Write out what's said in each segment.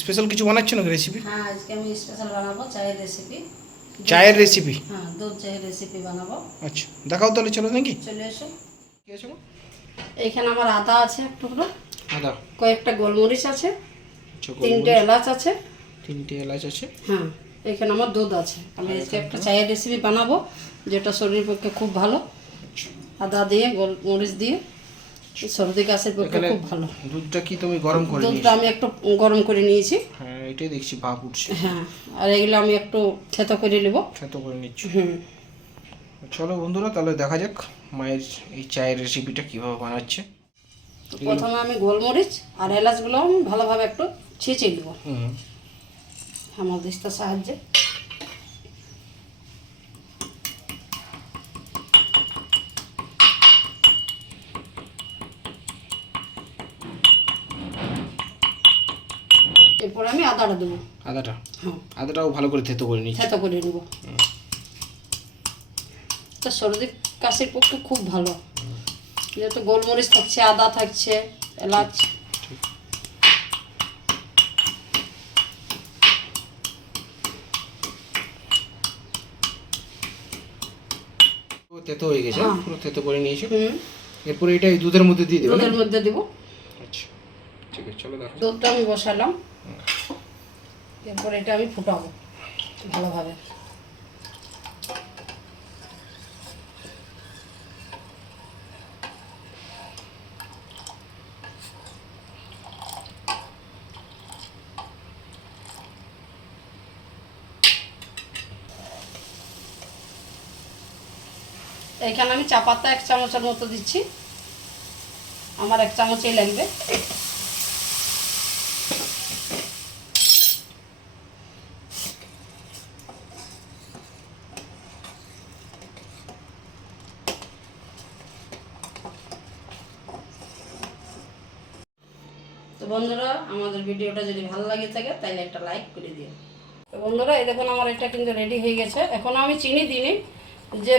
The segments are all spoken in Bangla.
স্পেশাল কিছু বানাচ্ছ না রেসিপি? হ্যাঁ, আজকে আমি স্পেশাল বানাবো চায়ের রেসিপি। চায়ের রেসিপি? হ্যাঁ, দুধ চায়ের রেসিপি বানাবো। আচ্ছা, দেখাও তাহলে, চলো নাকি চলে এসো। কি আছে? এইখানে আমার আদা আছে এক টুকরো, আদা, কয়েকটা গোলমরিচ আছে, আচ্ছা, তিনটে এলাচ আছে। তিনটে এলাচ আছে। হ্যাঁ, এখানে আমার দুধ আছে। আমি আজকে একটা চায়ের রেসিপি বানাবো যেটা শরীরের পক্ষে খুব ভালো। আদা দিয়ে গোলমরিচ দিয়ে সর্দি কাশির পক্ষে খুব ভালো। দুধটা কি তুমি গরম করে নিয়েছো? দুধটা আমি একটু গরম করে নিয়েছি। হ্যাঁ, এটাই দেখছি ভাপ উঠছে। হ্যাঁ, আর এগুলো আমি একটু থেতো করে নেব। থেতো করে নিচ্ছি। চলো বন্ধুরা, তাহলে দেখা যাক মায়ের এই চায়ের রেসিপিটা কিভাবে বানাচ্ছে। প্রথমে আমি গোলমরিচ আর এলাচগুলো আমি ভালোভাবে একটু ছেঁচে নেব হেমাদিস্তার সাহায্যে। এরপর আমি আদাটা দেবো। আদাটা? হ্যাঁ, আদাটাও ভালো করে থেতো করে নিচ্ছি। থেতো করে নেব। এটা সর্দি কাশির পক্ষে খুব ভালো, যেহেতু গোলমরিচ থাকছে, আদা থাকছে, এলাচ। থেতো হয়ে গেছে, পুরো থেতো করে নিয়েছি। এরপরে এটা এই দুধের মধ্যে দিয়ে দেবো? দুধের মধ্যে দেবো। আচ্ছা, ঠিক আছে, চলো দেখো। দুধটা আমি বসালাম, এরপর এটা আমি ফুটাবো ভালোভাবে। এখানে আমি চা পাতা 1 চামচের মতো দিচ্ছি, আমার 1 চামচই লাগবে। তো বন্ধুরা, আমাদের ভিডিওটা যদি ভালো লাগে থাকে তাহলে একটা লাইক করে দিও। তো বন্ধুরা, এই দেখুন আমার এটা কিন্তু রেডি হয়ে গেছে। এখন আমি চিনি দিইনি, যে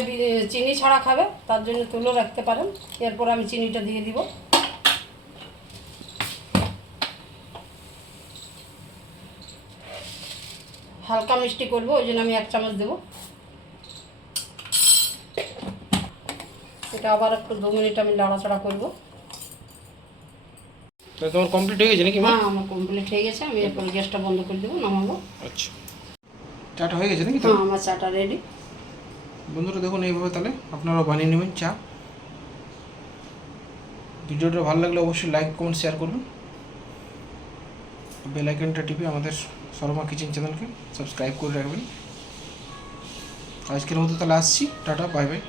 চিনি ছাড়া খাবে তার জন্য তুলো রাখতে পারেন। এরপর আমি চিনিটা দিয়ে দিব। হালকা মিষ্টি করবো, ওই জন্য আমি 1 চামচ দেবো। এটা আবার একটু 2 মিনিট আমি নাড়াচাড়া করবো। তোমার কমপ্লিট হয়ে গেছে নাকি? হ্যাঁ, আমার কমপ্লিট হয়ে গেছে। আমি এরপর গ্যাসটা বন্ধ করে দেবো, নামাবো। আচ্ছা, চাটা হয়ে গেছে নাকি? হ্যাঁ, আমার চাটা রেডি। বন্ধুরা দেখুন, এইভাবে তাহলে আপনারাও বানিয়ে নেবেন চা। ভিডিওটা ভালো লাগলে অবশ্যই লাইক, কমেন্ট, শেয়ার করবেন। বেল আইকনটা টিপে আমাদের শর্মা কিচেন চ্যানেলকে সাবস্ক্রাইব করে রাখবেন। আজকের মতো তাহলে আসছি, টাটা, বাই বাই।